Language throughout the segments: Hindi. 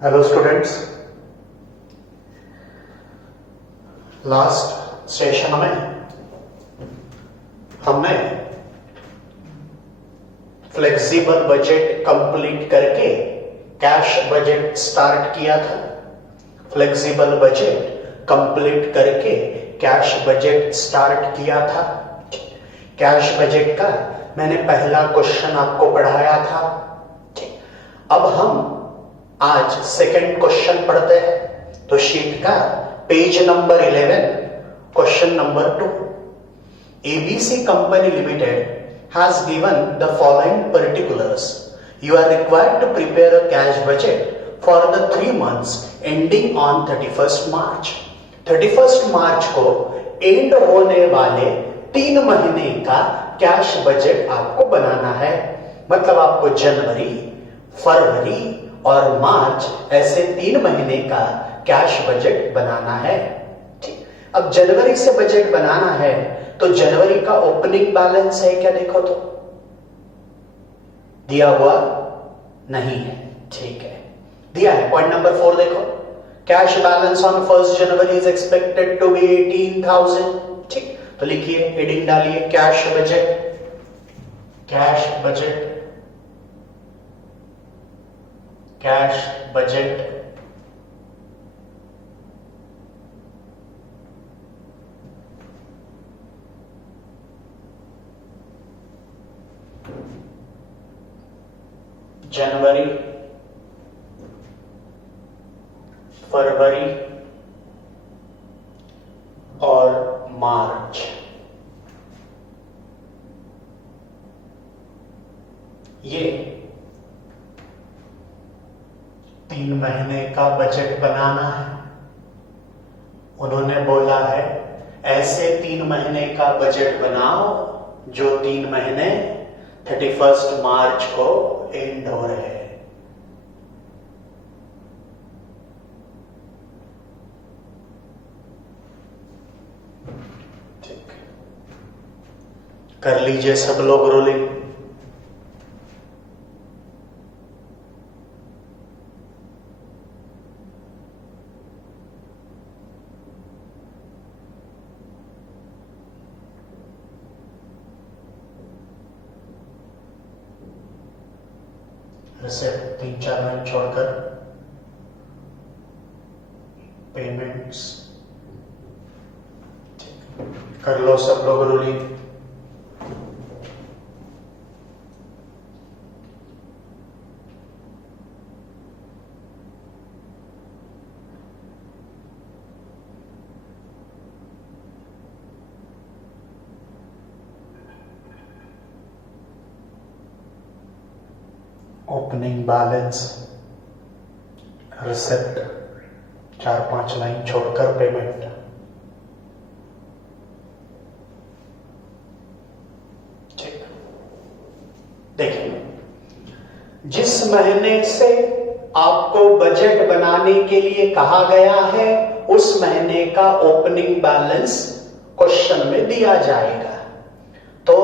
हेलो स्टूडेंट्स, लास्ट सेशन में हमने फ्लेक्सिबल बजट कंप्लीट करके कैश बजट स्टार्ट किया था। फ्लेक्सिबल बजट कंप्लीट करके कैश बजट स्टार्ट किया था। कैश बजट का मैंने पहला क्वेश्चन आपको पढ़ाया था। अब हम आज सेकंड क्वेश्चन पढ़ते हैं। तो शीट का page number 11, question number 2। ABC company limited has given the following particulars. You are required to prepare a cash budget for the 3 months ending on 31st March. 31st मार्च को एंड होने वाले 3 महीने का कैश बजट आपको बनाना है। मतलब आपको जनवरी, फरवरी और मार्च ऐसे 3 महीने का कैश बजट बनाना है। ठीक, अब जनवरी से बजट बनाना है तो जनवरी का ओपनिंग बैलेंस है क्या? देखो तो दिया हुआ नहीं है। ठीक है, दिया है। पॉइंट नंबर 4 देखो, cash balance on 1st January is expected to be 18,000। ठीक, तो लिखिए, हेडिंग डालिए cash budget. Cash budget, cash budget जनवरी, फरवरी और मार्च, ये 3 महीने का बजट बनाना है। उन्होंने बोला है ऐसे 3 महीने का बजट बनाओ जो 3 महीने 31st मार्च को एंड हो रहे हैं। ठीक, कर लीजिए सब लोग रोलिंग। जैसे 3-4 मिनट छोड़कर पेमेंट्स कर लो सब लोग ruling. Opening balance, receipt, 4-5 line छोड़कर पेमेंट। ठीक, देखिए, जिस महीने से आपको बजट बनाने के लिए कहा गया है उस महीने का ओपनिंग बैलेंस क्वेश्चन में दिया जाएगा। तो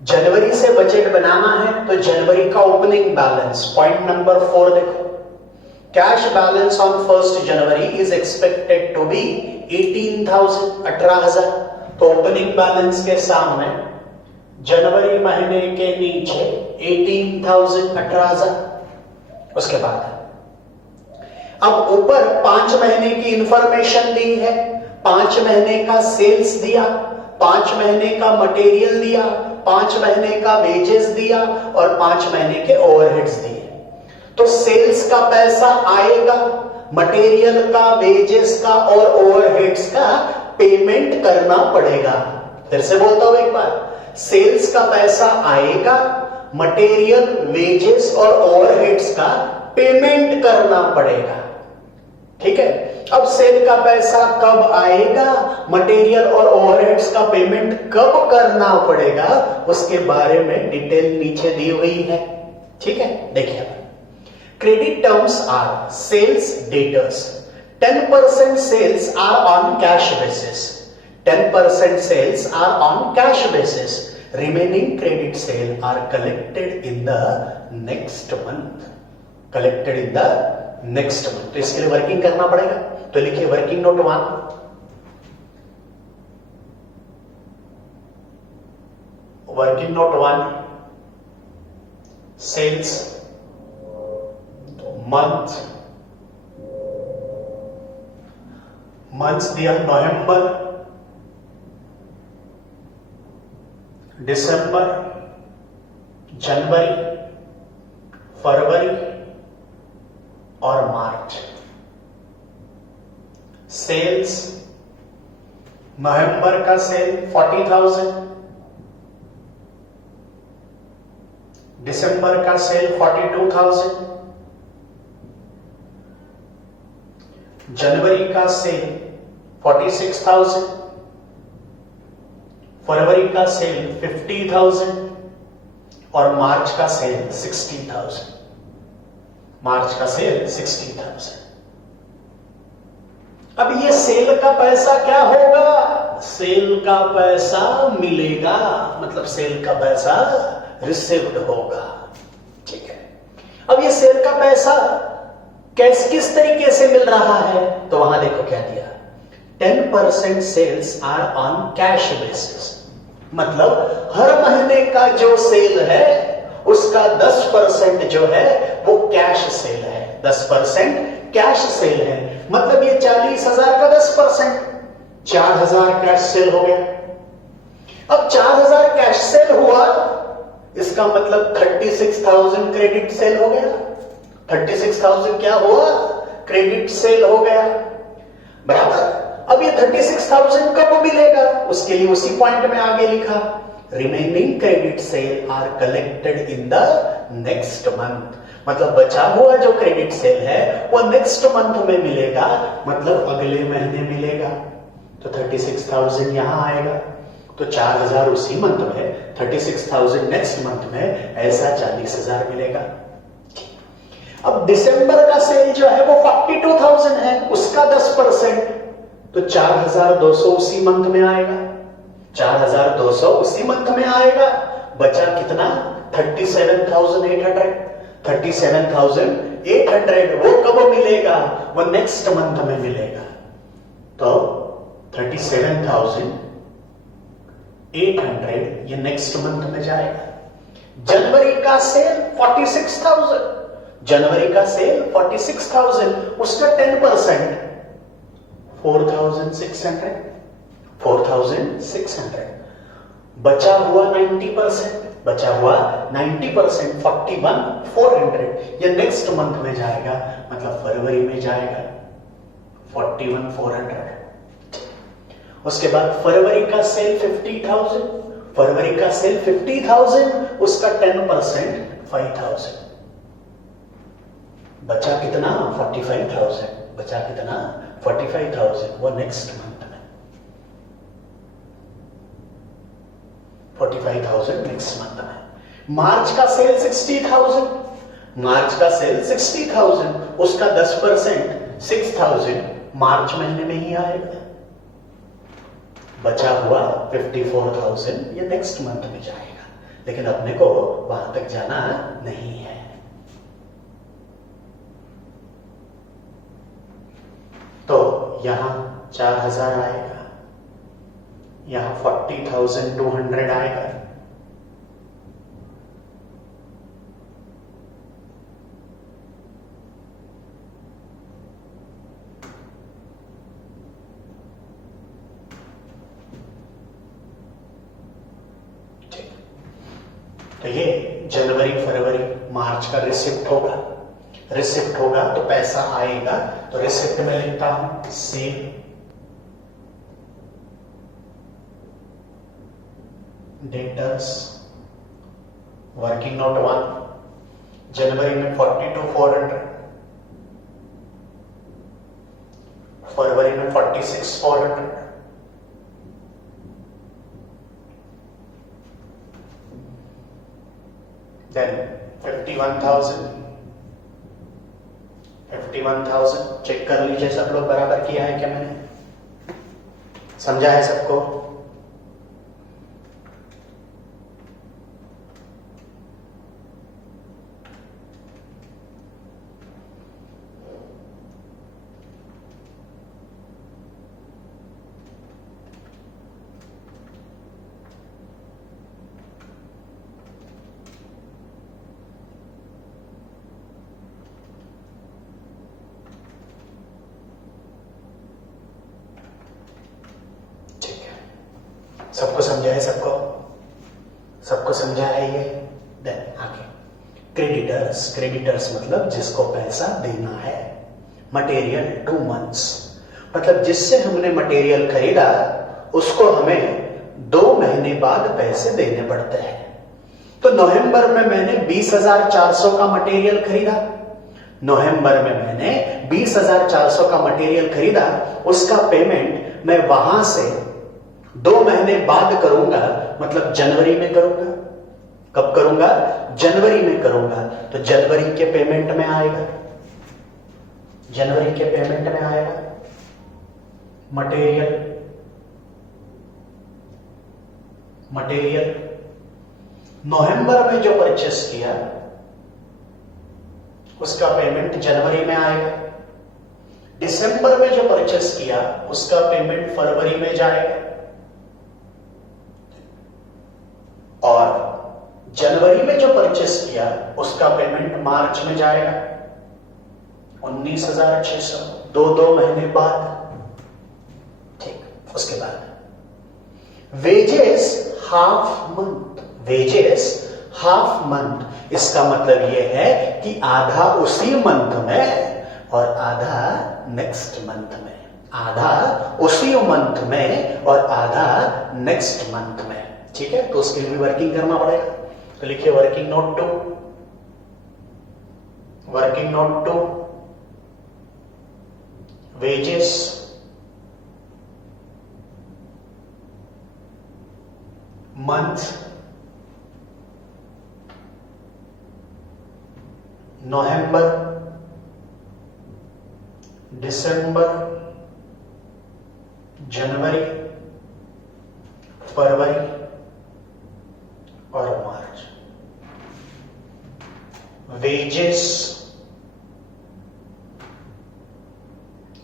जनवरी से बजट बनाना है तो जनवरी का ओपनिंग बैलेंस, पॉइंट नंबर 4 देखो, cash balance on 1st January is expected to be 18,000, 18,000। तो ओपनिंग बैलेंस के सामने जनवरी महीने के नीचे 18,000, 18,000। उसके बाद अब ऊपर 5 महीने की इंफॉर्मेशन दी है। 5 महीने का सेल्स दिया, 5 महीने का मटेरियल दिया, 5 महीने का वेजेस दिया और 5 महीने के ओवरहेड्स दिए। तो सेल्स का पैसा आएगा, मटेरियल का, वेजेस का और ओवरहेड्स का पेमेंट करना पड़ेगा। फिर से बोलता हूं एक बार, सेल्स का पैसा आएगा, मटेरियल, वेजेस और ओवरहेड्स का पेमेंट करना पड़ेगा। ठीक है, अब सेल का पैसा कब आएगा, मटेरियल और ओवरहेड्स का पेमेंट कब करना पड़ेगा, उसके बारे में डिटेल नीचे दी हुई है। ठीक है, देखिए, credit terms are sales debtors, 10% sales are on cash basis, 10% sales are on cash basis, remaining credit sale are collected in the next month. Collected in the next month. तो इसके लिए वर्किंग करना पड़ेगा, तो लिखिए working note 1, working note 1 sales months दिया नवंबर, दिसंबर, जनवरी, फरवरी और मार्च। सेल्स, नवंबर का सेल 40,000, दिसंबर का सेल 42,000, जनवरी का सेल 46,000, फरवरी का सेल 50,000 और मार्च का सेल 60,000। मार्च का सेल 60,000। अब ये सेल का पैसा क्या होगा? सेल का पैसा मिलेगा, मतलब सेल का पैसा रिसीव्ड होगा। ठीक है, अब ये सेल का पैसा किस तरीके से मिल रहा है? तो वहां देखो क्या दिया, 10% sales are on cash basis, मतलब हर महीने का जो सेल है उसका 10% जो है वो कैश सेल है। 10% कैश सेल है, मतलब ये 40,000 का 10%, 4,000 कैश सेल हो गया। अब 4,000 कैश सेल हुआ, इसका मतलब 36,000 क्रेडिट सेल हो गया। 36,000 क्या हुआ? क्रेडिट सेल हो गया, बराबर। अब ये 36,000 कब मिलेगा? उसके लिए उसी पॉइंट में आगे लिखा, remaining credit sale are collected in the next month, मतलब बचा हुआ जो क्रेडिट सेल है वो नेक्स्ट मंथ में मिलेगा, मतलब अगले महीने मिलेगा। तो 36,000 यहां आएगा, तो 4,000 उसी मंथ में, 36,000 नेक्स्ट मंथ में, ऐसा 40,000 मिलेगा। अब दिसंबर का सेल जो है वो 42,000 है, उसका 10%, तो 4,200 उसी मंथ में आएगा। 4,200 उसी मंथ में आएगा, बचा कितना? 37,800। 37,800 वो कब मिलेगा? वो नेक्स्ट मंथ में मिलेगा। तो 37,800 ये नेक्स्ट मंथ में जाएगा। जनवरी का सेल 46,000, जनवरी का सेल 46,000, उसका 10% 4,600, 4,600, बचा हुआ 90%, बचा हुआ 90%, 41,400 ये नेक्स्ट मंथ में जाएगा, मतलब फरवरी में जाएगा, 41,400। उसके बाद फरवरी का सेल 50,000, फरवरी का सेल 50,000, उसका 10% 5,000, बचा कितना? 45,000, बचा कितना? 45,000 वो नेक्स्ट मंथ में, 45,000 नेक्स्ट मंथ में। मार्च का सेल 60,000, मार्च का सेल 60,000, उसका 10% 6,000 मार्च महीने में ही आएगा, बचा हुआ 54,000 ये नेक्स्ट मंथ में जाएगा, लेकिन अपने को वहां तक जाना नहीं है। तो यहां 4,000 आएगा, यहां 40,200 आएगा, तो ये जनवरी, फरवरी, मार्च का रिसिप्ट होगा। रिसिप्ट होगा तो पैसा आएगा, तो रिसिप्ट में लिखता हूं सेल, डेटर्स, वर्किंग नोट 1, जनवरी में 42,400, फरवरी में 46,400, देन 51,000, 51,000 चेक कर लीजिए सब लोग, बराबर किया है क्या? मैंने समझा है सबको? सबको समझा है? सबको समझा है ये? देन आगे क्रेडिटर्स। क्रेडिटर्स मतलब जिसको पैसा देना है। मटेरियल 2 months मतलब जिससे हमने मटेरियल खरीदा उसको हमें 2 महीने बाद पैसे देने पड़ते हैं। तो नवंबर में मैंने 20,400 का मटेरियल खरीदा। नवंबर में मैंने 20,400 का मटेरियल खरीदा, उसका पेमेंट मैं वहां से 2 महीने बाद करूंगा, मतलब जनवरी में करूंगा। कब करूंगा? जनवरी में करूंगा। तो जनवरी के पेमेंट में आएगा, जनवरी के पेमेंट में आएगा मटेरियल। नवंबर में जो परचेस किया उसका पेमेंट जनवरी में आएगा। दिसंबर में जो परचेस किया उसका पेमेंट फरवरी में जाएगा। और जनवरी में जो परचेस किया उसका पेमेंट मार्च में जाएगा। 19,600 दो महीने बाद। ठीक, उसके बाद wages half month. Wages half month, इसका मतलब यह है कि आधा उसी मंथ में और आधा नेक्स्ट मंथ में। आधा उसी मंथ में और आधा नेक्स्ट मंथ में। ठीक है, तो उसके लिए वर्किंग करना पड़ेगा। तो लिखिए working note 2। Working note 2 wages month नवंबर, दिसंबर, जनवरी, फरवरी और मार्च। वेजेस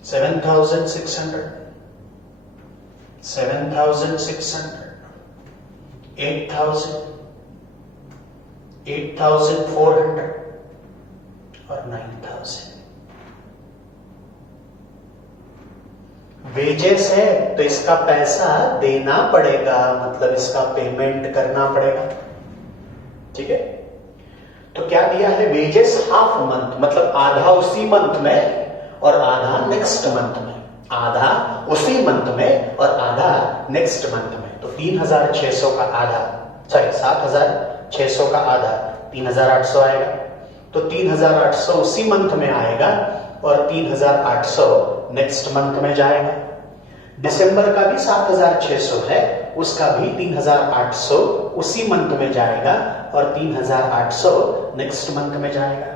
7,600, 7,600, 8,000, 8,400 और 9,000। वेजेस है तो इसका पैसा देना पड़ेगा, मतलब इसका पेमेंट करना पड़ेगा। ठीक है, तो क्या दिया है? वेजेस हाफ मंथ, मतलब आधा उसी मंथ में और आधा नेक्स्ट मंथ में। आधा उसी मंथ में और आधा नेक्स्ट मंथ में। तो 3,600 का आधा, सॉरी 7,600 का आधा 3,800 आएगा। तो 3,800 उसी मंथ में आएगा और 3,800 नेक्स्ट मंथ में जाएगा। दिसंबर का भी 7,600 है, उसका भी 3,800 उसी मंथ में जाएगा और 3,800 नेक्स्ट मंथ में जाएगा।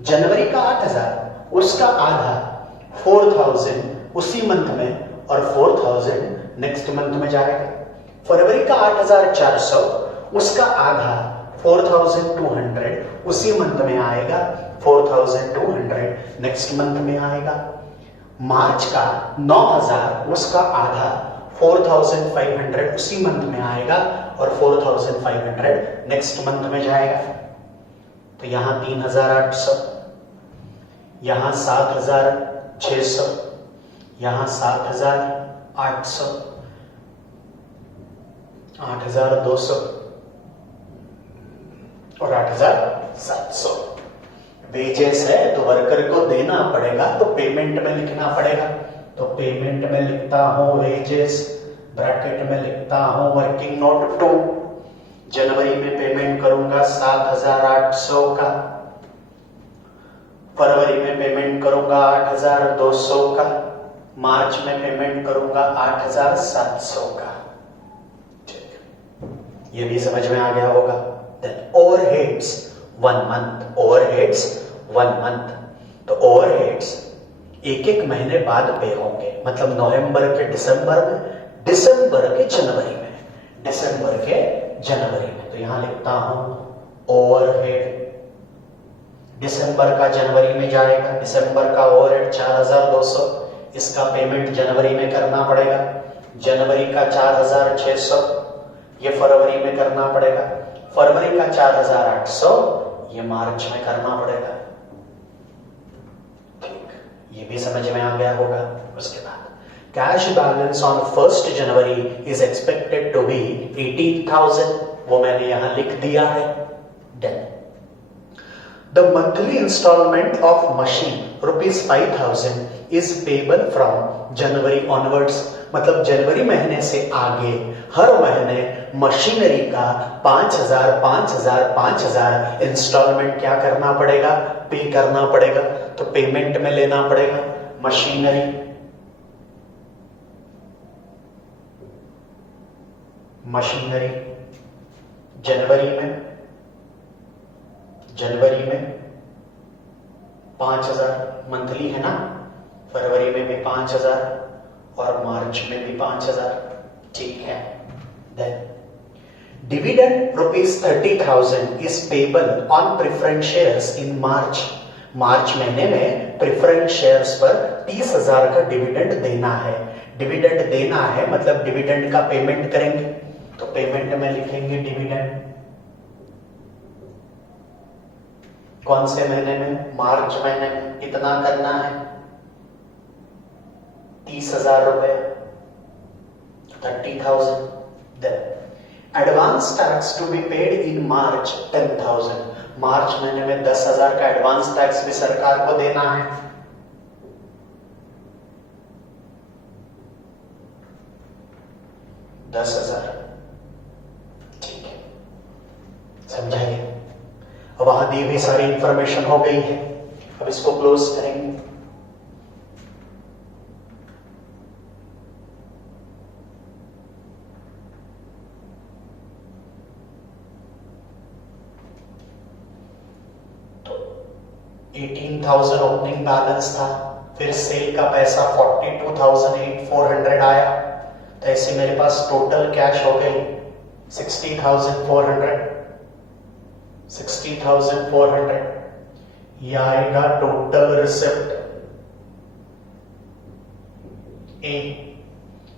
जनवरी का 8,000, उसका आधा 4,000 उसी मंथ में और 4,000 नेक्स्ट मंथ में जाएगा। फरवरी का 8,400, उसका आधा 4,200 उसी मंथ में आएगा, 4,200 नेक्स्ट मंथ में आएगा। मार्च का 9,000, उसका आधा 4,500 उसी मंथ में आएगा और 4,500 नेक्स्ट मंथ में जाएगा। तो यहां 3,800, यहां 7,600, यहां 7,800, 8,200 और 8,700। वेजेस है तो वर्कर को देना पड़ेगा, तो पेमेंट में लिखना पड़ेगा। तो पेमेंट में लिखता हूं वेजेस, ब्रैकेट में लिखता हूं वर्किंग नोट 2। जनवरी में पेमेंट करूंगा 7,800 का, फरवरी में पेमेंट करूंगा 8,200 का, मार्च में पेमेंट करूंगा 8,700 का। ये भी समझ में आ गया होगा। Then overheads 1 month. Overheads 1 month, तो ओवरहेड्स एक एक महीने बाद पे होंगे, मतलब नवंबर के दिसंबर में, दिसंबर के जनवरी में, दिसंबर के जनवरी में। तो यहां लिखता हूं ओवरहेड। दिसंबर का जनवरी में जाएगा। दिसंबर का ओवरहेड 4,200, इसका पेमेंट जनवरी में करना पड़ेगा। जनवरी का 4,600, ये फरवरी में करना पड़ेगा। फरवरी का 4,800, ये मार्च में करना पड़ेगा। ठीक, ये भी समझ में आ गया होगा। उसके बाद cash balance on 1st January is expected to be 18,000, वो मैंने यहां लिख दिया है। Then the monthly instalment of machine ₹5,000 is payable from January onwards, मतलब जनवरी महीने से आगे हर महीने मशीनरी का 5,000 5,000 5,000 इंस्टॉलमेंट क्या करना पड़ेगा, पे करना पड़ेगा। तो पेमेंट में लेना पड़ेगा मशीनरी, जनवरी में 5,000 मंथली है ना, फरवरी में भी 5,000 और मार्च में भी 5,000, ठीक है। Then dividend ₹30,000 is payable on preference shares in March, मार्च महीने में प्रेफरेंस शेयर्स पर 30,000 का डिविडेंड देना है। डिविडेंड देना है मतलब डिविडेंड का पेमेंट करेंगे, तो पेमेंट में लिखेंगे डिविडेंड। कौन से महीने में, मार्च महीने में। कितना करना है, 30,000 रुपए, 30,000। Then advance tax to be paid in March 10,000, मार्च महीने में 10,000 का एडवांस टैक्स भी सरकार को देना है। ठीक है, समझाइए। अब वहां दी हुई सारी इंफॉर्मेशन हो गई है, अब इसको क्लोज करेंगे। तो 18,000 ओपनिंग बैलेंस था, फिर सेल का पैसा 42,400 आया, तो ऐसे मेरे पास टोटल कैश हो गई 60,400। यह आएगा टोटल रिसिप्ट ए।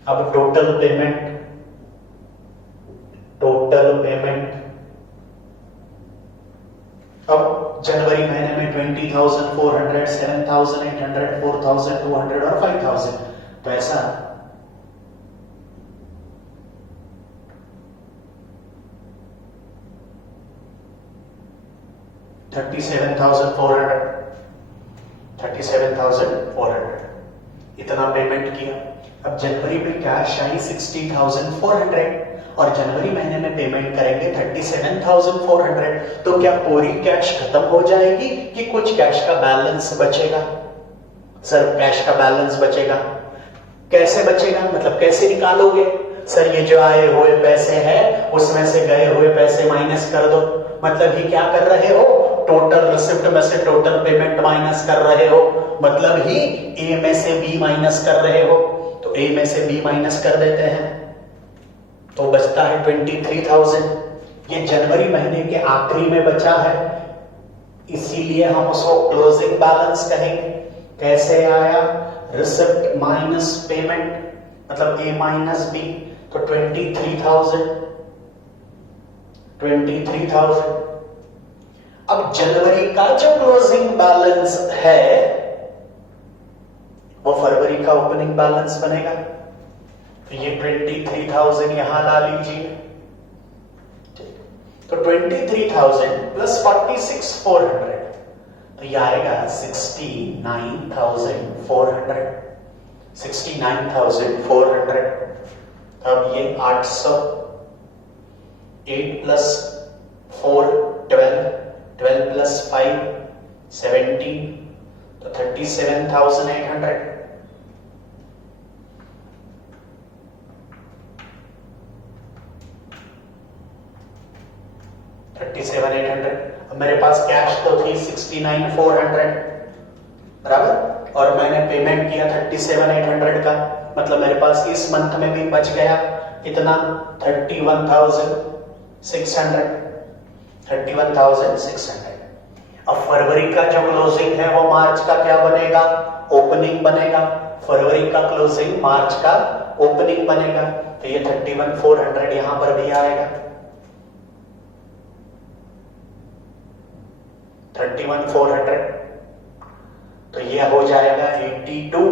अब टोटल पेमेंट अब जनवरी महीने में 20,400, 7,800, 4,200 और 5,000, तो ऐसा 37,400 इतना पेमेंट किया। अब जनवरी में कैश आई 60,400 और जनवरी महीने में पेमेंट करेंगे 37,400। तो क्या पूरी कैश खत्म हो जाएगी कि कुछ कैश का बैलेंस बचेगा? सर कैश का बैलेंस बचेगा। कैसे बचेगा मतलब कैसे निकालोगे? सर ये जो आए हुए पैसे हैं उसमें से गए हुए पैसे माइनस कर दो। मतलब ही क्या कर रहे हो, टोटल रिसिप्ट में से टोटल पेमेंट माइनस कर रहे हो, मतलब ही ए में से बी माइनस कर रहे हो। तो ए में से बी माइनस कर देते हैं तो बचता है 23,000। ये जनवरी महीने के आखिरी में बचा है, इसीलिए हम उसको क्लोजिंग बैलेंस कहेंगे। कैसे आया? रिसिप्ट माइनस पेमेंट, मतलब ए माइनस बी, तो 23,000। अब जनवरी का जो क्लोजिंग बैलेंस है वो फरवरी का ओपनिंग बैलेंस बनेगा। तो ये 23,000 यहां ला लीजिए। तो 23,000 प्लस 46,400, तो ये आएगा 69,400। 69,400। अब ये 800, 8 प्लस 4 12, 12 प्लस 5 17, तो 37,800। अब मेरे पास कैश तो थी 69,400 बराबर, और मैंने पेमेंट किया 37,800 का, मतलब मेरे पास इस मंथ में भी बच गया कितना? 31,600। 31,600। अब फरवरी का जो क्लोजिंग है वो मार्च का क्या बनेगा? ओपनिंग बनेगा। फरवरी का क्लोजिंग मार्च का ओपनिंग बनेगा। तो ये 31,400 यहां पर भी आएगा। 31,400, तो ये हो जाएगा 82।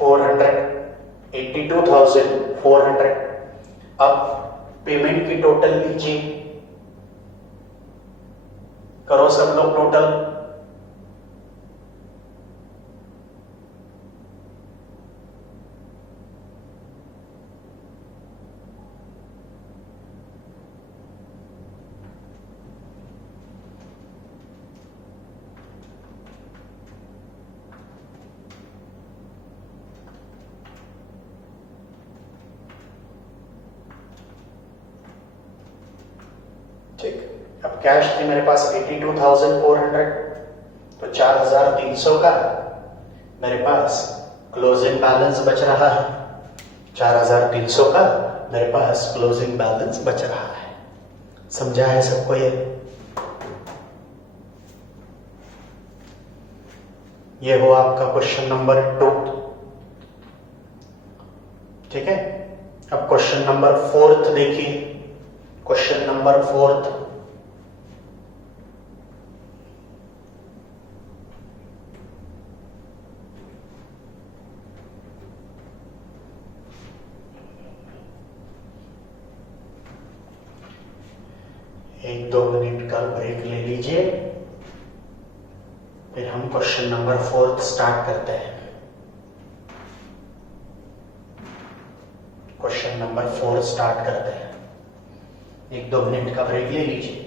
82,400। अब पेमेंट की टोटल लीजिए, करो सब लोग टोटल। ठीक, अब कैश थी मेरे पास 82,400, तो 4,300 का मेरे पास क्लोजिंग बैलेंस बच रहा है। 4,300 का मेरे पास क्लोजिंग बैलेंस बच रहा है। समझा है सबको ये हो आपका क्वेश्चन नंबर 2। ठीक है, अब क्वेश्चन नंबर 4 देखिए। क्वेश्चन नंबर 4, एक दो मिनट का ब्रेक ले लीजिए, फिर हम क्वेश्चन नंबर 4 स्टार्ट करते हैं। क्वेश्चन नंबर 4 स्टार्ट करते हैं, एक दो मिनट का ब्रेक ले लीजिए।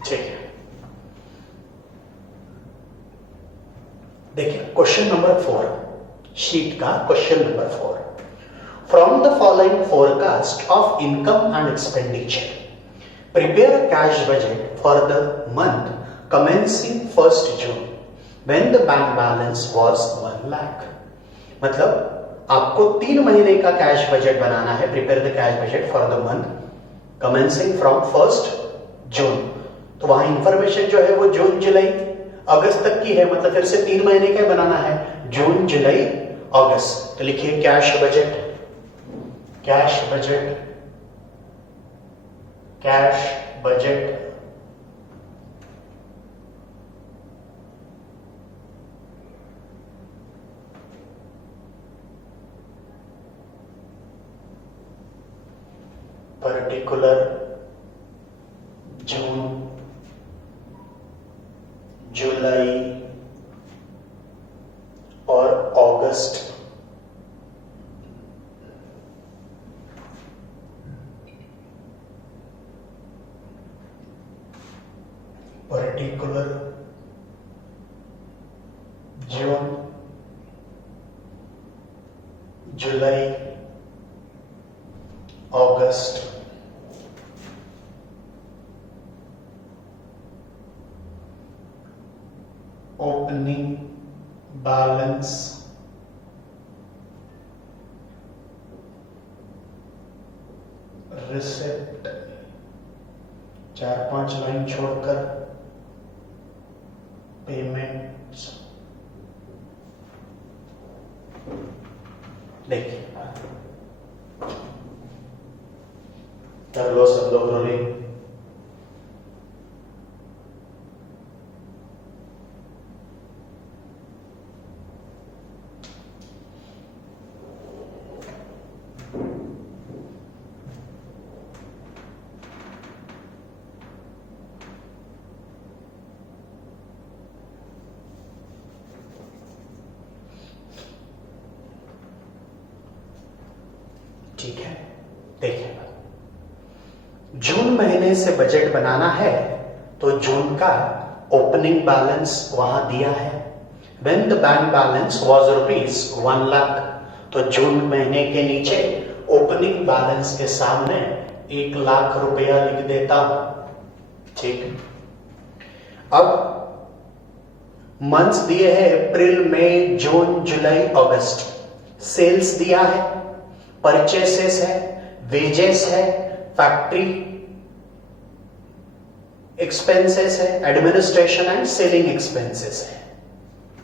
ठीक है, देखिए क्वेश्चन नंबर 4, शीट का question number 4। From the following forecast of income and expenditure prepare a cash budget for the month commencing 1st June when the bank balance was 1 lakh. मतलब आपको 3 महीने का कैश बजट बनाना है। Prepare the cash budget for the month commencing from 1st June। तो वहां इंफॉर्मेशन जो है वो जून जुलाई अगस्त तक की है, मतलब फिर से 3 महीने का बनाना है, जून जुलाई अगस्त। तो लिखिए cash budget, cash budget, cash budget particular जून जुलाई और अगस्त। पर्टिकुलर जून जुलाई अगस्त। ओपनिंग बैलेंस रिसिप्ट 4-5 लाइन छोड़कर पेमेंट्स। देखिए कर लो सब लोग रोलिंग। ठीक है, देखिए जून महीने से बजट बनाना है तो जून का ओपनिंग बैलेंस वहां दिया है। When the bank balance was ₹1 lakh, तो जून महीने के नीचे ओपनिंग बैलेंस के सामने 1 लाख रुपया लिख देता हूं। ठीक, अब मंथ्स दिए हैं अप्रैल, मई, जून, जुलाई, अगस्त। सेल्स दिया है, परचेसेस है, वेजेस है, फैक्ट्री एक्सपेंसेस है, एडमिनिस्ट्रेशन एंड सेलिंग एक्सपेंसेस है।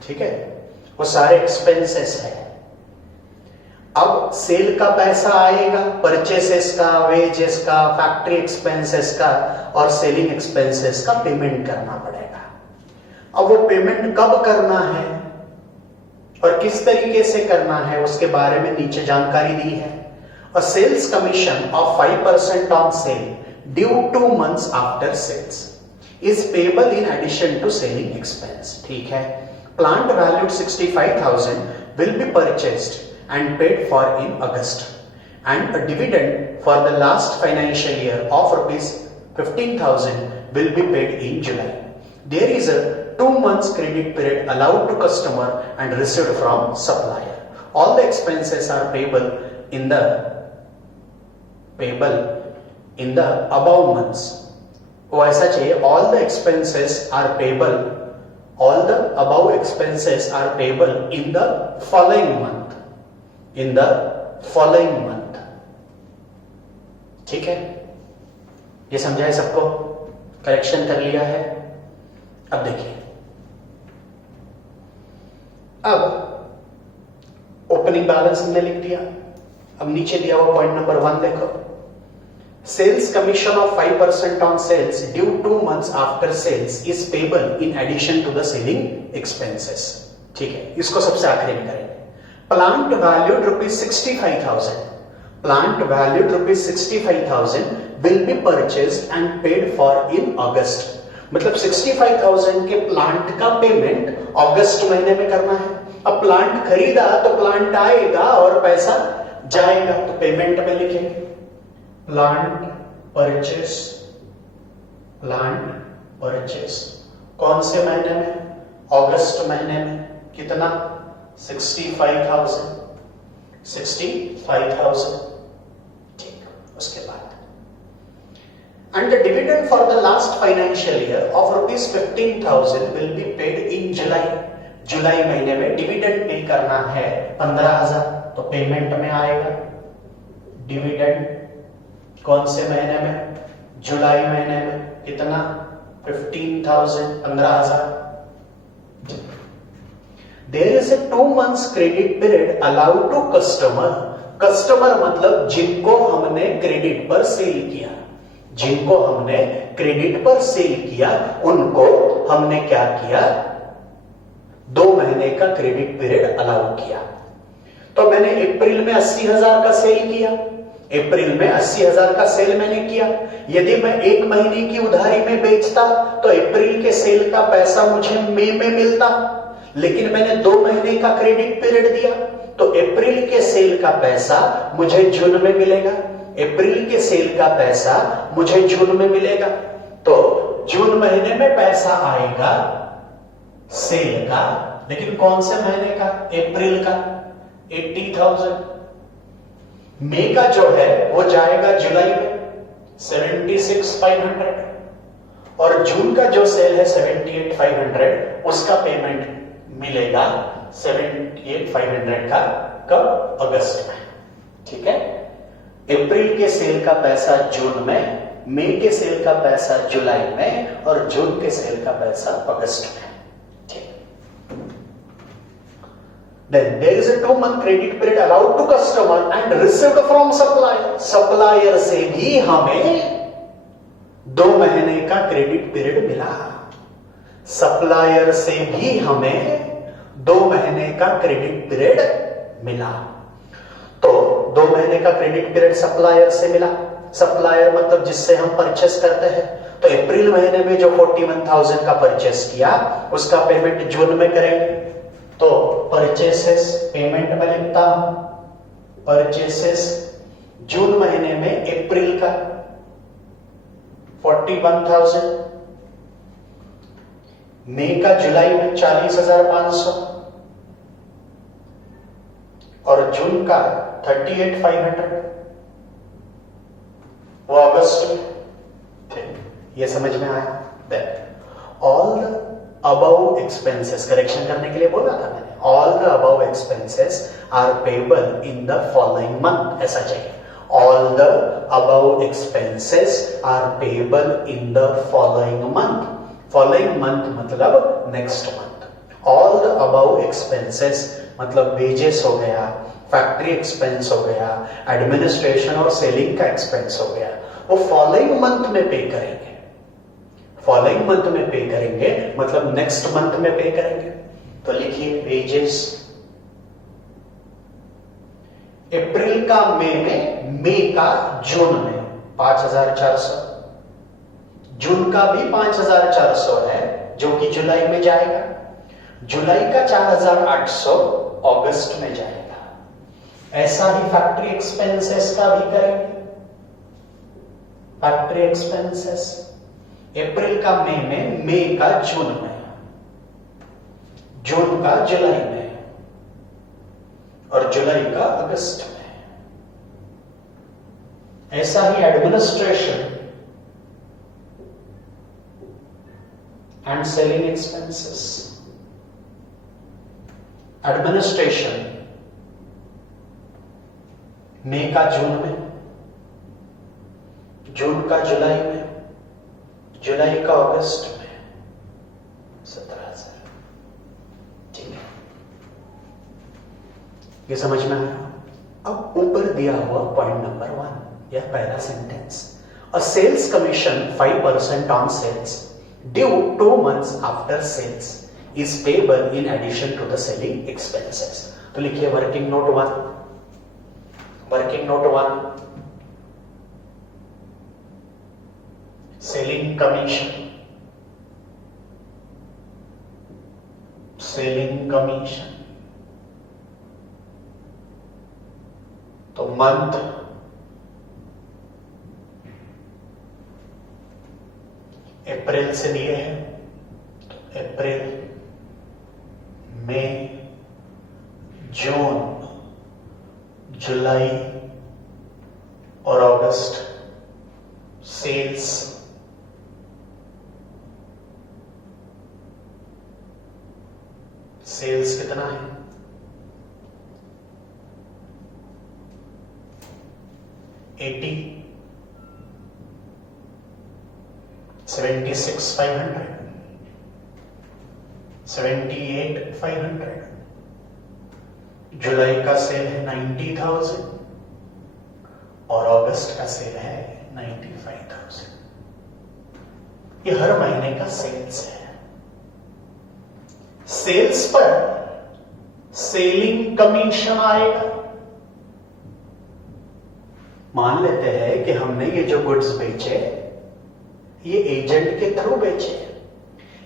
ठीक है, वो सारे एक्सपेंसेस है। अब सेल का पैसा आएगा, परचेसेस का, वेजेस का, फैक्ट्री एक्सपेंसेस का और सेलिंग एक्सपेंसेस का पेमेंट करना पड़ेगा। अब वो पेमेंट कब करना है और किस तरीके से करना है उसके बारे में नीचे जानकारी दी है। A sales commission of 5% on sale due 2 months after sales is payable in addition to selling expense. ठीक है, plant valued 65,000 will be purchased and paid for in August, and a dividend for the last financial year of rupees 15,000 will be paid in July. There is a 2 months credit period allowed to customer and received from supplier. All the expenses are payable in the above months. वो ऐसा चाहिए, all the expenses are payable, all the above expenses are payable in the following month. In the following month. ठीक है, ये समझा है सबको? करेक्शन कर लिया है। अब देखिए, अब ओपनिंग बैलेंस हमने लिख दिया। अब नीचे दिया हुआ पॉइंट नंबर 1 देखो, sales commission of 5% on sales due 2 months after sales is payable in addition to the selling expenses. ठीक है, इसको सबसे आखिरी में करेंगे। Plant valued rupees 65,000. Plant valued rupees 65,000 will be purchased and paid for in August. मतलब 65,000 के प्लांट का पेमेंट अगस्त महीने में करना है। अब प्लांट खरीदा तो प्लांट आएगा और पैसा जाएगा, तो पेमेंट में लिखेंगे प्लांट परचेस कौन से महीने में? अगस्त महीने में। कितना? 65,000। ठीक, उसके बाद and the dividend for the last financial year of rupees 15,000 will be paid in July. जुलाई महीने में डिविडेंड पे करना है 15,000, तो पेमेंट में आएगा डिविडेंड कौन से महीने में? जुलाई महीने में। कितना? 15,000, 15,000। There is a 2 months credit period allowed to customer. Customer मतलब जिनको हमने क्रेडिट पर सेल किया, जिनको हमने क्रेडिट पर सेल किया उनको हमने क्या किया? 2 महीने का क्रेडिट पीरियड अलाउ किया। तो मैंने अप्रैल में 80,000 का सेल किया, अप्रैल में 80,000 का सेल मैंने किया। यदि मैं 1 महीने की उधारी में बेचता तो अप्रैल के सेल का पैसा मुझे मई में मिलता, लेकिन मैंने 2 महीने का क्रेडिट पीरियड दिया तो अप्रैल के सेल का पैसा मुझे जून में मिलेगा, अप्रैल के सेल का पैसा मुझे जून में मिलेगा। तो जून महीने में पैसा आएगा सेल का, लेकिन कौन से महीने का? अप्रैल का 80,000। मई का जो है वो जाएगा जुलाई में 76,500 और जून का जो सेल है 78,500 उसका पेमेंट मिलेगा 78,500 का कब? अगस्त में। ठीक है, अप्रैल के सेल का पैसा जून में, मई के सेल का पैसा जुलाई में और जून के सेल का पैसा अगस्त में। ठीक, then there is a 2 month credit period allowed to customer and received from supplier. Supplier से भी हमें 2 महीने का क्रेडिट पीरियड मिला, सप्लायर से भी हमें 2 महीने का क्रेडिट पीरियड मिला। तो 2 महीने का क्रेडिट पीरियड सप्लायर से मिला। सप्लायर मतलब जिससे हम परचेस करते हैं। तो अप्रैल महीने में जो 41,000 का परचेस किया उसका पेमेंट जून में करेंगे, तो परचेसेस पेमेंट में लिखता हूं परचेसेस जून महीने में अप्रैल का 41,000, मई का जुलाई में 40,500 और जून का 38,500 वो अगस्त में। ठीक, ये समझ में आया? All the above expenses, correction करने के लिए बोला था मैंने, all the above expenses are payable in the following month, ऐसा चाहिए। All the above expenses are payable in the following month. Following month मतलब next month. All the above expenses मतलब वेजेस हो गया, फैक्ट्री एक्सपेंस हो गया, एडमिनिस्ट्रेशन और सेलिंग का एक्सपेंस हो गया, वो फॉलोइंग मंथ में पे करेंगे। फॉलोइंग मंथ में पे करेंगे मतलब नेक्स्ट मंथ में पे करेंगे। तो लिखिए वेजेस अप्रैल का मई में, मई का जून में 5400, जून का भी 5400 है जो कि जुलाई में जाएगा, जुलाई का 4800 अगस्त में जाएगा। ऐसा ही फैक्ट्री एक्सपेंसेस का भी करेंगे। फैक्ट्री एक्सपेंसेस अप्रैल का मई में, मई का जून में, जून का जुलाई में और जुलाई का अगस्त में। ऐसा ही administration and selling expenses. Administration मई का जून में, जून का जुलाई में, जुलाई का अगस्त में 17,000। ठीक है, ये समझ में आया? अब ऊपर दिया हुआ पॉइंट नंबर 1 या पहला sentence, a sales commission 5% on sales due 2 months after sales is payable in addition to the selling expenses. तो लिखिए working note 1, working note 1, selling commission, selling commission. तो मंथ अप्रैल से दिए हैं, तो अप्रैल, मई, जून, जुलाई और अगस्त। सेल्स सेल्स कितना है? 80, 76,500, 78,500। जुलाई का सेल है 90,000 और अगस्त का सेल है 95,000। ये हर महीने का सेल्स है। सेल्स पर सेलिंग कमीशन आएगा। मान लेते हैं कि हमने ये जो गुड्स बेचे ये एजेंट के थ्रू बेचे,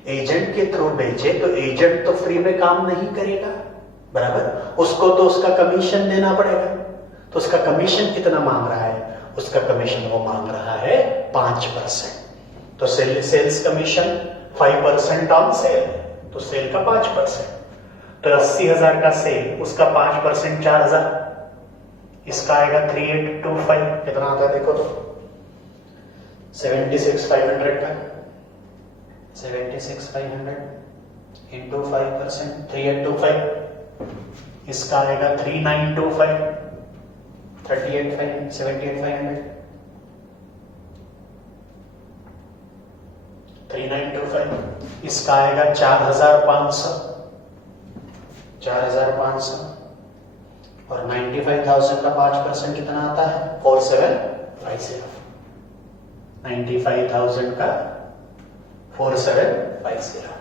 एजेंट के थ्रू बेचे तो एजेंट तो फ्री में काम नहीं करेगा, बराबर, उसको तो उसका कमीशन देना पड़ेगा। तो उसका कमीशन कितना मांग रहा है? उसका कमीशन वो मांग रहा है 5%। तो सेल्स कमीशन 5% ऑन सेल, तो सेल का 5%, तो 80,000 का सेल, उसका 5% 4,000, इसका आएगा 3825। कितना आता है देखो तो, 76,500 का 76,500 इंटू 5%, 3825। इसका आएगा 3925, 78,500, 3925। इसका आएगा 4,500, 4,500 और 95,000 का 5% कितना आता है? 4750। 95,000 का 4750।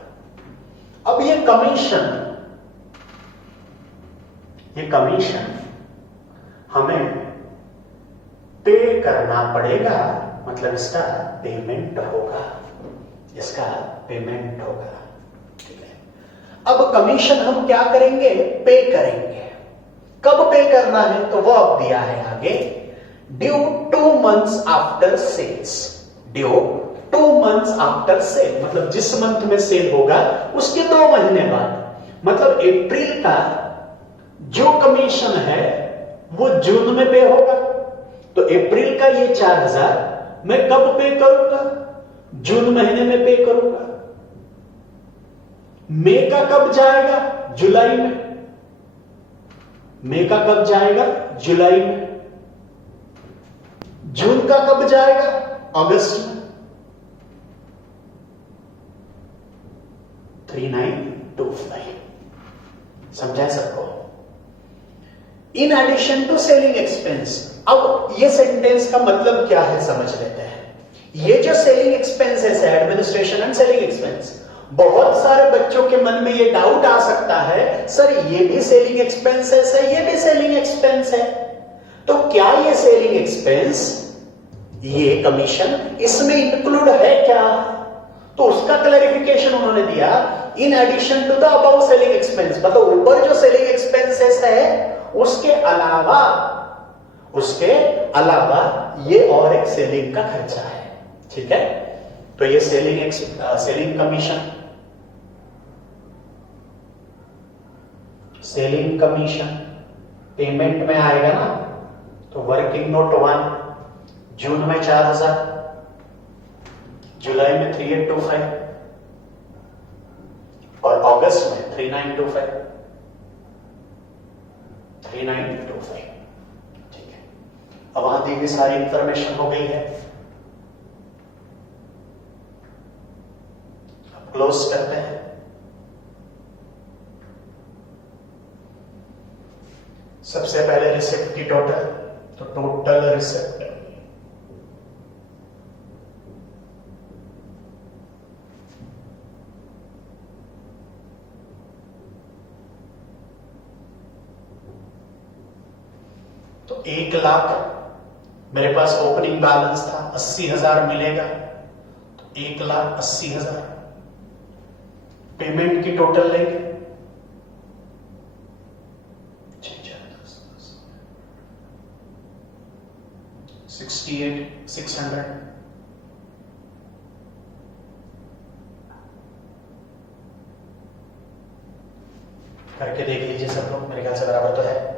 अब ये कमीशन हमें पे करना पड़ेगा, मतलब इसका पेमेंट होगा, इसका पेमेंट होगा। ठीक है, अब कमीशन हम क्या करेंगे? पे करेंगे। कब पे करना है? तो वो अब दिया है आगे, due 2 months after sales. Due 2 months after sale, मतलब जिस मंथ में सेल होगा उसके 2 महीने बाद, मतलब अप्रैल का जो कमीशन है वो जून में पे होगा। तो अप्रैल का ये 4,000 मैं कब पे करूंगा? जून महीने में पे करूंगा। मई का कब जाएगा? जुलाई में। मई का कब जाएगा? जुलाई में। जून का कब जाएगा? अगस्त में। 3925 समझा है सबको? In addition to selling expense. अब ये सेंटेंस का मतलब क्या है समझ लेते हैं। ये जो सेलिंग एक्सपेंसेस है, एडमिनिस्ट्रेशन एंड सेलिंग एक्सपेंस, बहुत सारे बच्चों के मन में ये डाउट आ सकता है, सर ये भी सेलिंग एक्सपेंसेस है, ये भी सेलिंग एक्सपेंस है, तो क्या ये सेलिंग एक्सपेंस, ये कमीशन इसमें इंक्लूड है क्या? तो उसका क्लैरिफिकेशन उन्होंने दिया, in addition to the above selling expense, मतलब ऊपर जो सेलिंग एक्सपेंसेस है उसके अलावा ये और एक सेलिंग का खर्चा है। ठीक है, तो ये selling commission, selling commission payment में आएगा ना, तो वर्किंग नोट 1 जून में 4000, जुलाई में 3825 और अगस्त में 3925। ठीक है, अब वहां दी हुई सारी इंफॉर्मेशन हो गई है। अब क्लोज करते हैं। सबसे पहले रिसिप्ट की टोटल, तो टोटल रिसिप्ट तो 1,00,000 मेरे पास ओपनिंग बैलेंस था, 80,000 मिलेगा, तो 1,80,000 पेमेंट की टोटल लेंगे, 68,600 करके देख लीजिए सब लोग, मेरे ख्याल से बराबर तो है।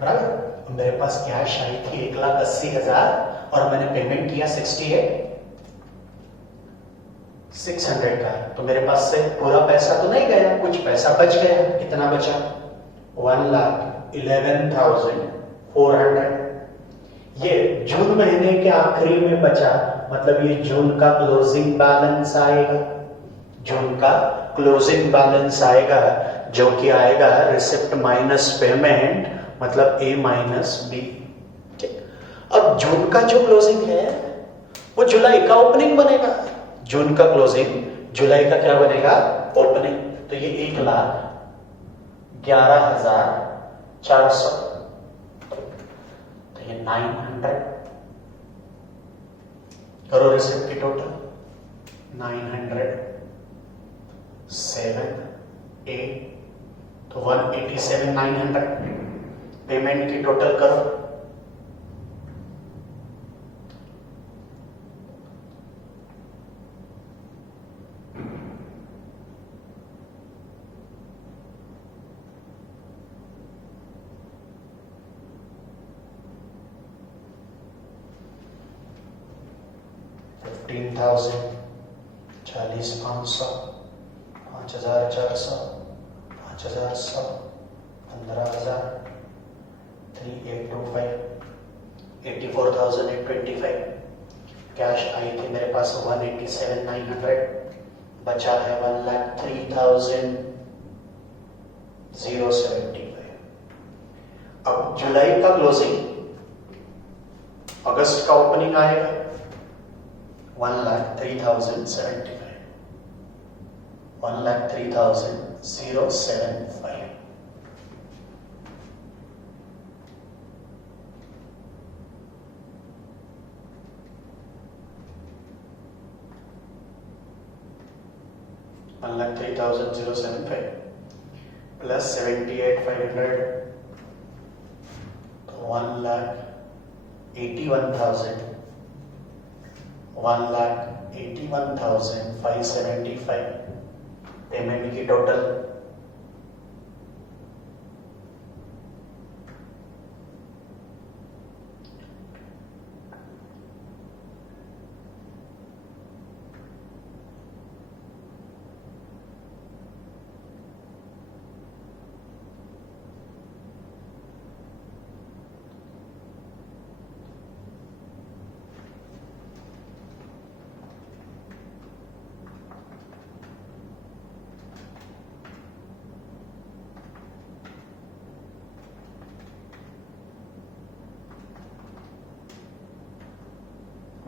बराबर। मेरे पास कैश आई थी 1,80,000 और मैंने पेमेंट किया 68,600 का, तो मेरे पास से पूरा पैसा तो नहीं गया, कुछ पैसा बच गया। कितना बचा? 1,11,400। ये जून महीने के आखिरी में बचा, मतलब ये जून का क्लोजिंग बैलेंस आएगा, जून का क्लोजिंग बैलेंस आएगा, जो कि आएगा रिसिप्ट माइनस पेमेंट, मतलब ए माइनस बी। ठीक, अब जून का जो क्लोजिंग है वो जुलाई का ओपनिंग बनेगा, जून का क्लोजिंग जुलाई का क्या बनेगा? ओपनिंग। तो ये 1,11,400, तो ये 900 करो रिसिप्ट की टोटल, 900 7 8, तो 187,900 पेमेंट की टोटल करो, $15,000, 40,500, 5,400, 5,100, 15,000, 3,825, 84,825। कैश आई थी मेरे पास 187,900, बचा है 1,03,075। अब जुलाई का क्लोजिंग, अगस्त का ओपनिंग आएगा 1,03,075, 1,03,075। $1,03,075 प्लस 78,500, तो 1,81,000, 1,81,575 पेमेंट की टोटल, 1,81,575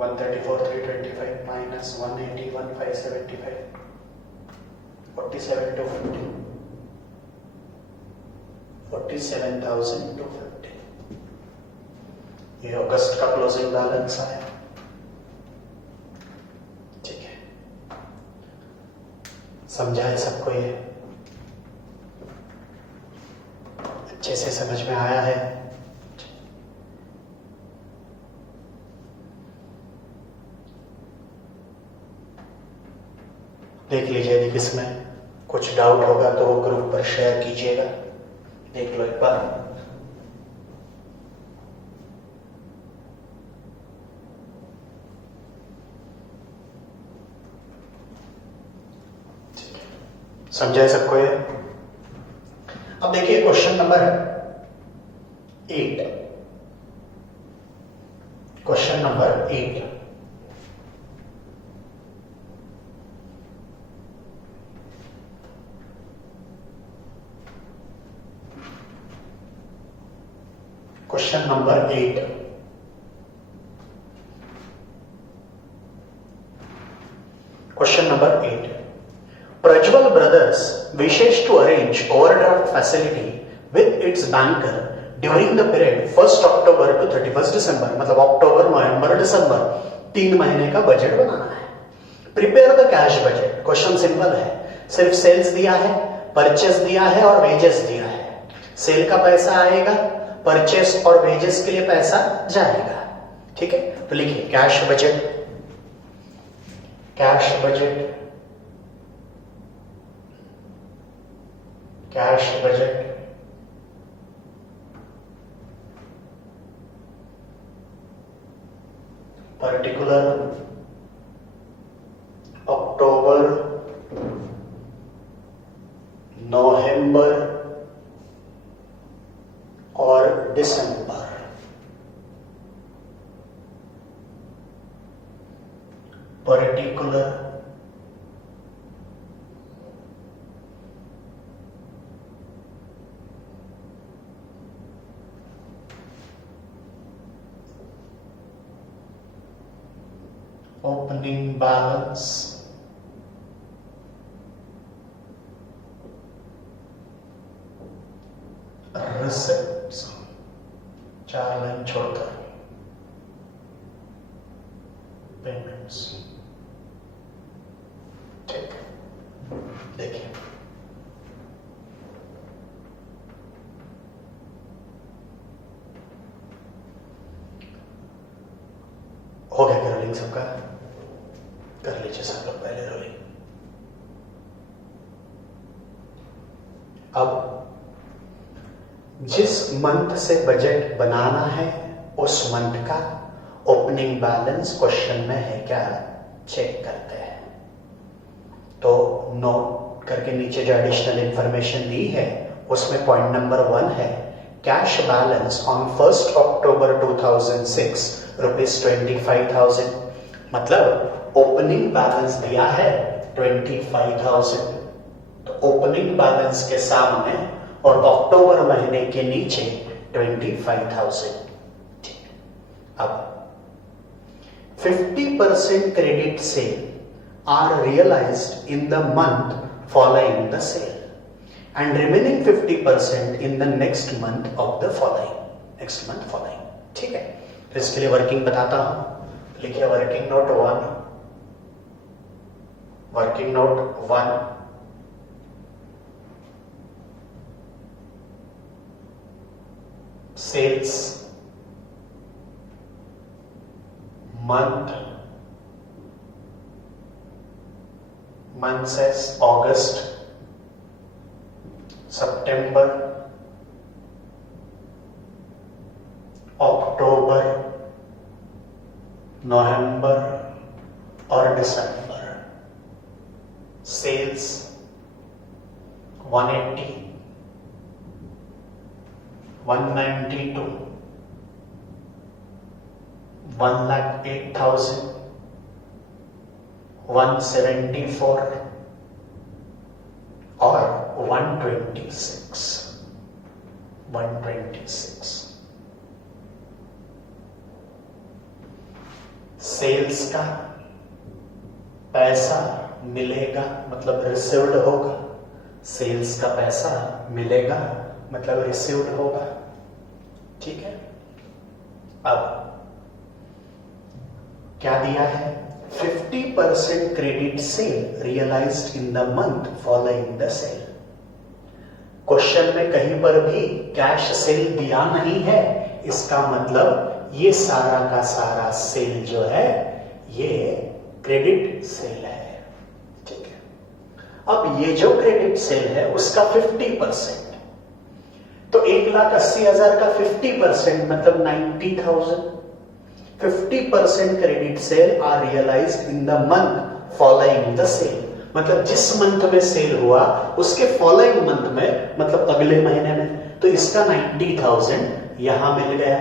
134 325 minus 181 575 47 250 47,250 ये अगस्त का क्लोजिंग बैलेंस आया। ठीक है, समझा है सबको? ये अच्छे से समझ में आया है? देख लीजिए, यदि किसमें कुछ डाउट होगा तो वो ग्रुप पर शेयर कीजिएगा, देख लो एक बार। समझा है सबको ये? अब देखिए question number 8। Question number 8, question number 8। Question number 8, Prajwal Brothers wishes to arrange overdraft facility with its banker during the period 1st October to 31st December, मतलब अक्टूबर नवंबर दिसंबर 3 महीने का बजट बनाना है। Prepare the cash budget. Question simple है, सिर्फ सेल्स दिया है, परचेस दिया है और वेजेस दिया है। सेल का पैसा आएगा, परचेस और वेजेस के लिए पैसा जाएगा। ठीक है, तो लिखिए cash budget. Cash budget, cash budget particular अक्टूबर नवंबर और दिसंबर। पर्टिकुलर opening balance receipts, 4 लाइन छोड़कर पेमेंट्स। ठीक, देखिए हो गया क्या रोलिंग सबका? कर लीजिए सब लोग पहले रोलिंग। अब जिस मंथ से बजट बनाना है उस मंथ का ओपनिंग बैलेंस क्वेश्चन में है क्या, चेक करते हैं। तो नोट करके नीचे जो एडिशनल इंफॉर्मेशन दी है उसमें पॉइंट नंबर 1 है cash balance on 1st October 2006 ₹25,000। मतलब ओपनिंग बैलेंस दिया है 25,000, तो ओपनिंग बैलेंस के सामने और अक्टूबर महीने के नीचे 25,000। अब 50% credit cell are realized in the month following the sale and remaining 50% in the next month of the following। ठीक है, तो इसके लिए वर्किंग बताता हूं। लिखिए working note 1, working note 1, sales month says August, September, October, November और December। Sales 180, 192, 1,08,000, 174 और 126। सेल्स का पैसा मिलेगा मतलब रिसीव्ड होगा, सेल्स का पैसा मिलेगा मतलब रिसीव्ड होगा। ठीक है, अब क्या दिया है, 50% credit sale realised in the month following the sale. Question में कहीं पर भी कैश सेल दिया नहीं है, इसका मतलब ये सारा का सारा सेल जो है ये क्रेडिट सेल है। ठीक है, अब ये जो क्रेडिट सेल है उसका 50%, तो 1,80,000 का 50% मतलब 90,000। 50% credit sale are realised in the month following the sale, मतलब जिस मंथ में सेल हुआ उसके फॉलोइंग मंथ में मतलब अगले महीने में, तो इसका 90,000 यहां मिल गया।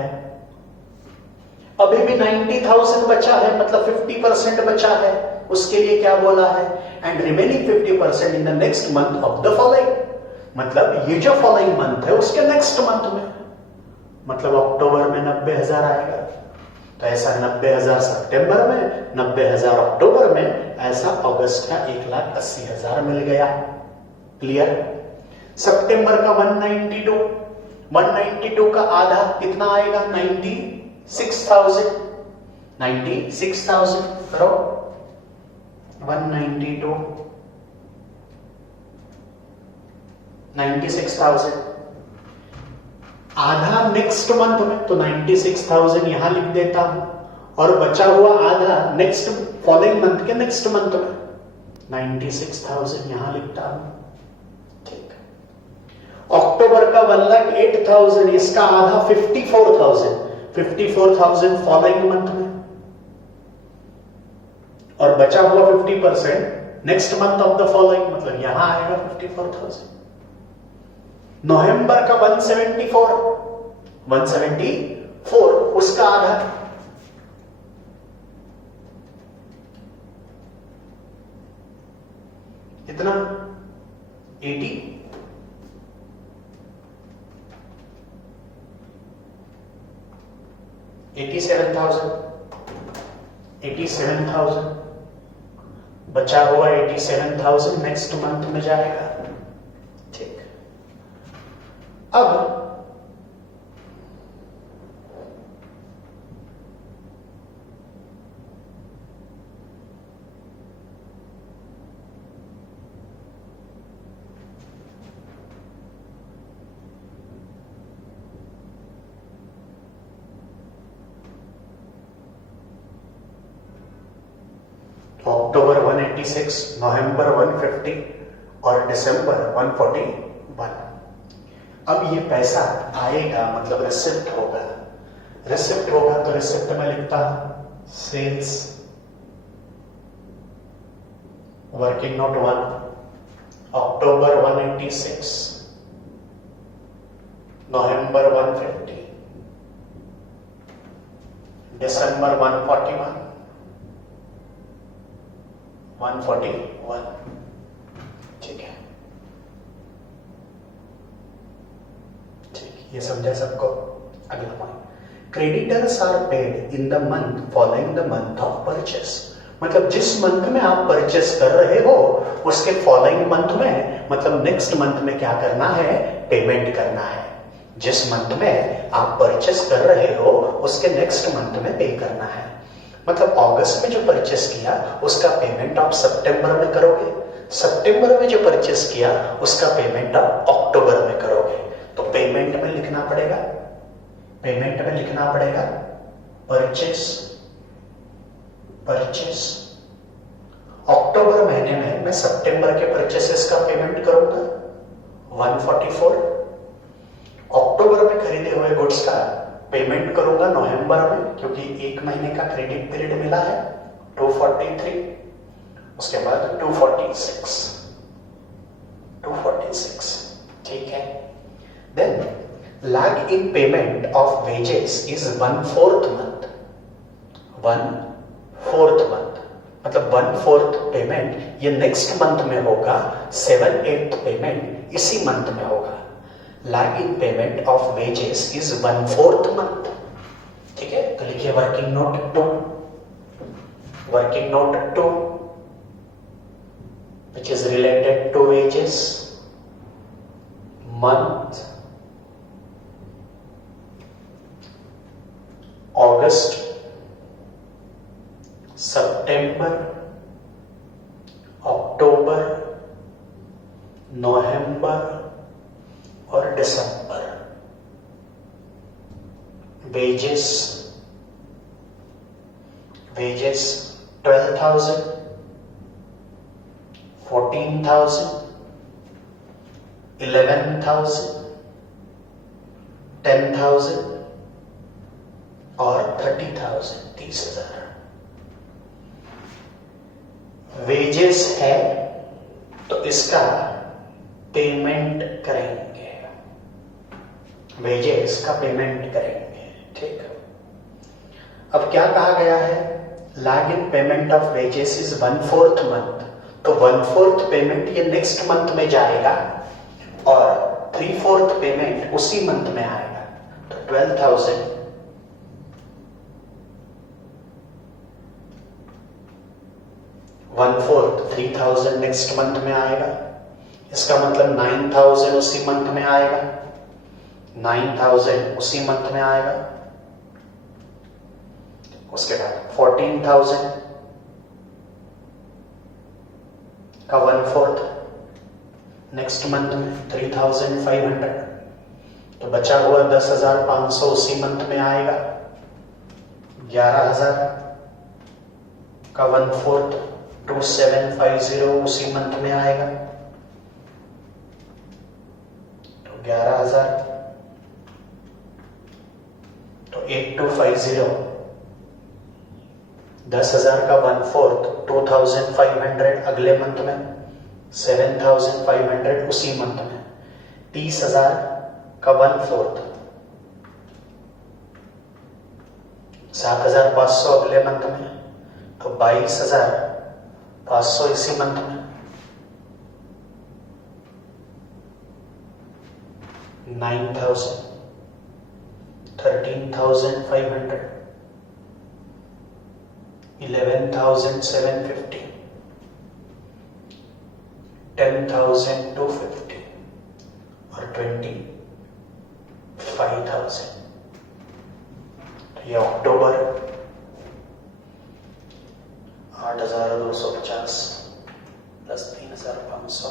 अभी भी 90,000 बचा है मतलब 50% बचा है, उसके लिए क्या बोला है, and remaining 50% in the next month of the following, मतलब ये जो फॉलोइंग मंथ है उसके नेक्स्ट मंथ में, मतलब अक्टूबर में 90,000 आएगा, तो ऐसा 90,000 सितंबर में, 90,000 अक्टूबर में, ऐसा अगस्त का 1,80,000 मिल गया। क्लियर। सितंबर का 192 का आधा कितना आएगा, 96,000 करो, 192 96,000, आधा नेक्स्ट मंथ में, तो 96,000 यहां लिख देता हूं, और बचा हुआ आधा नेक्स्ट फॉलोइंग मंथ के नेक्स्ट मंथ में, 96,000 यहां लिखता हूं। ठीक, अक्टूबर का 1,08,000, इसका आधा 54,000 फॉलोइंग मंथ में, और बचा हुआ 50% next month of the following, मतलब यहां आएगा 54,000। नवंबर का 174, उसका आधा, कितना, 87,000, बचा हुआ 87,000 नेक्स्ट मंथ में जाएगा। ठीक, अब अक्टूबर 186, नवंबर 150 और दिसंबर 141। अब ये पैसा आएगा मतलब रिसिप्ट होगा, तो रिसिप्ट में लिखता हूं सेल्स वर्किंग नोट 1, अक्टूबर 186, नवंबर 150, दिसंबर 141। ठीक है, ठीक, ये समझा सबको। अगला point, creditors are paid in the month following the month of purchase, मतलब जिस मंथ में आप परचेस कर रहे हो उसके फॉलोइंग मंथ में, मतलब नेक्स्ट मंथ में क्या करना है, पेमेंट करना है। जिस मंथ में आप परचेस कर रहे हो उसके नेक्स्ट मंथ में पे करना है। मतलब अगस्त में जो परचेस किया उसका पेमेंट आप सितंबर में करोगे, सितंबर में जो परचेस किया उसका पेमेंट आप अक्टूबर में करोगे। तो पेमेंट में लिखना पड़ेगा, परचेस अक्टूबर महीने में मैं सितंबर के परचेसेस का पेमेंट करूंगा 144, अक्टूबर में खरीदे हुए गुड्स का पेमेंट करूंगा नवंबर में, क्योंकि एक महीने का क्रेडिट पीरियड मिला है 243, उसके बाद 246। ठीक है, then lag in payment of wages is 1/4 month, मतलब 1/4 पेमेंट ये नेक्स्ट मंथ में होगा, 7/8 पेमेंट इसी मंथ में होगा। Lag in payment of wages is 1/4 month। ठीक है, तो लिखिए working note 2। Working note 2, which is related to wages. Month August, September, October, November और December. Wages 12,000, 14,000, 11,000, 10,000 और 30,000, 30,000. वेजेस है तो इसका पेमेंट करेंगे, वेजेस का पेमेंट करेंगे. ठीक. अब क्या कहा गया है? Lag in payment of wages is 1/4 month. तो 1/4 पेमेंट ये नेक्स्ट मंथ में जाएगा और 3/4 पेमेंट उसी मंथ में आएगा. तो 12,000 1/4 3,000 नेक्स्ट मंथ में आएगा. इसका मतलब 9,000 उसी मंथ में आएगा. 9,000 उसी मंथ में आएगा. उसके बाद 14,000 का 1/4 नेक्स्ट मंथ में 3,500. तो बचा हुआ 10,500 उसी मंथ में आएगा. 11,000 का 1/4 2750 उसी मंथ में आएगा. तो 11,000 तो 8250. 10,000 का 1/4 2,500 अगले मंथ में. 7,500 उसी मंथ में. 30,000 का 1/4 7,500 अगले मंथ में. तो 22,500 इसी मंथ में. 9,000 13,500 11,750 10,250 और 25,000. ये अक्टूबर 8,250 प्लस 3,500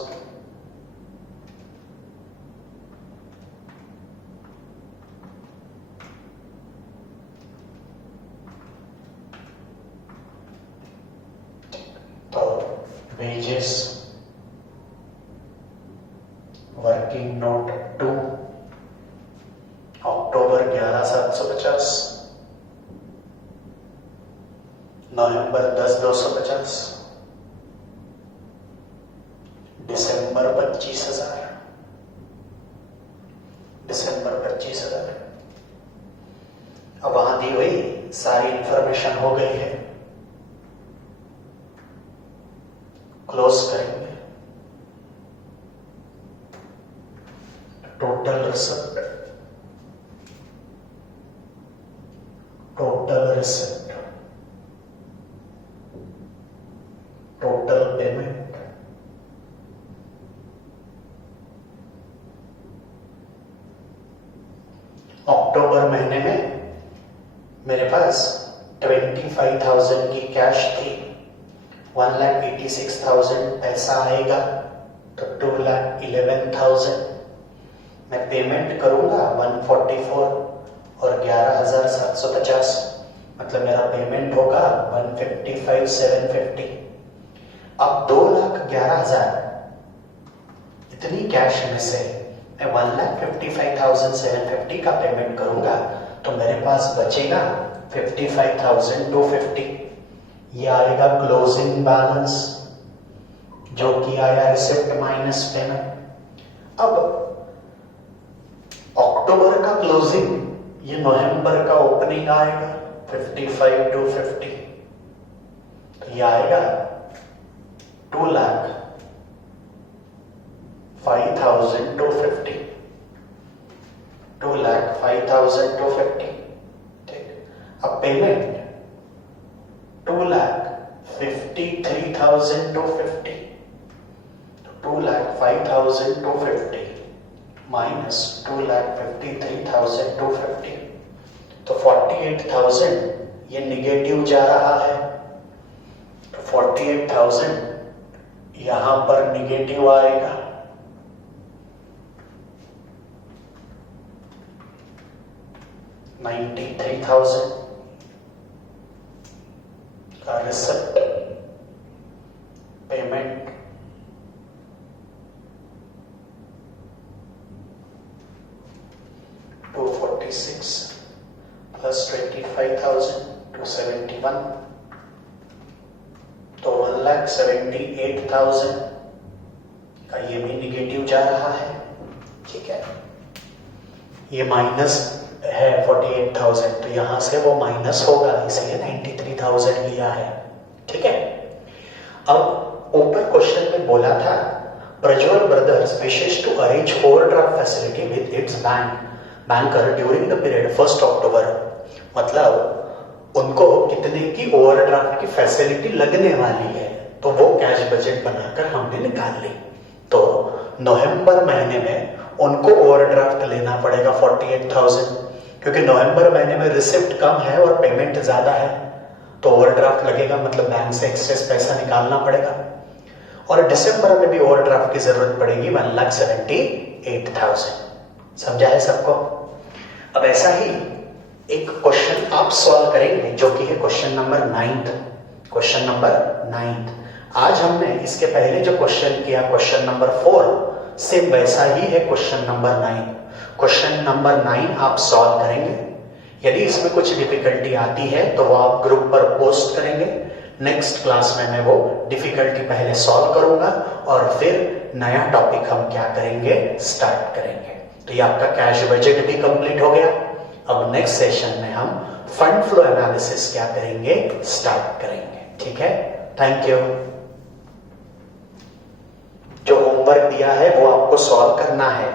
तो वेजेस वर्किंग नोट 2 अक्टूबर 11,750, नवंबर 10,250, दिसंबर 25,000, दिसंबर 25,000. अब वहां दी हुई सारी इंफॉर्मेशन हो गई है. क्लोज करेंगे. Total receipt, total receipt, total payment, अक्टूबर महीने में मेरे पास 25,000 की कैश थी. 1,86,000 पैसा आएगा तो 2,11,000 मैं पेमेंट करूंगा. 144 और 11,750 मतलब मेरा पेमेंट होगा 155,750. अब 2,11,000 इतनी कैश में से मैं 1,55,750 का पेमेंट करूंगा तो मेरे पास बचेगा 55,250. ये आएगा क्लोजिंग बैलेंस जो कि आया रिसिप्ट माइनस पेमेंट. अब अक्टूबर का क्लोजिंग ये नवंबर का ओपनिंग आएगा 55,250. तो ये आएगा 2,05,250. 2,05,250. ठीक. अब पेमेंट 2,00,000 53,250, 2,05,250 minus 2,53,250, तो 48,000 ये निगेटिव जा रहा है, तो 48,000 यहां पर निगेटिव आएगा। $93,000 का रिसिप्ट पेमेंट $246 plus 25,000 271, तो 1,78,000 का ये भी निगेटिव जा रहा है। ठीक है, ये माइनस है 48,000, तो यहां से वो माइनस होगा, इसलिए 93,000 लिया है। ठीक है, अब ऊपर क्वेश्चन में बोला था Prajwal brothers wishes to arrange overdraft facility with its banker during the period 1 October, मतलब उनको कितने की ओवरड्राफ्ट की फैसिलिटी लगने वाली है, तो वो कैश बजट बनाकर हमने निकाल ली। तो नवंबर महीने में उनको ओवरड्राफ्ट लेना पड़ेगा 48,000, क्योंकि नवंबर महीने में रिसिप्ट कम है और पेमेंट ज्यादा है, तो ओवरड्राफ्ट लगेगा, मतलब बैंक से एक्सेस पैसा निकालना पड़ेगा। और दिसंबर में भी ओवरड्राफ्ट की जरूरत पड़ेगी 1,78,000। समझा है सबको? अब ऐसा ही एक क्वेश्चन आप सॉल्व करेंगे जो कि है क्वेश्चन नंबर 9। क्वेश्चन नंबर 9 आज हमने इसके पहले जो क्वेश्चन किया क्वेश्चन नंबर 4 सेम वैसा ही है क्वेश्चन नंबर 9। क्वेश्चन नंबर 9 आप सॉल्व करेंगे। यदि इसमें कुछ डिफिकल्टी आती है तो वो आप ग्रुप पर पोस्ट करेंगे। नेक्स्ट क्लास में मैं वो डिफिकल्टी पहले सॉल्व करूंगा और फिर नया टॉपिक हम क्या करेंगे, स्टार्ट करेंगे। तो ये आपका कैश बजट भी कंप्लीट हो गया। अब नेक्स्ट सेशन में हम फंड फ्लो एनालिसिस क्या करेंगे, स्टार्ट करेंगे। ठीक है, थैंक यू। जो होमवर्क दिया है वो आपको सॉल्व करना है।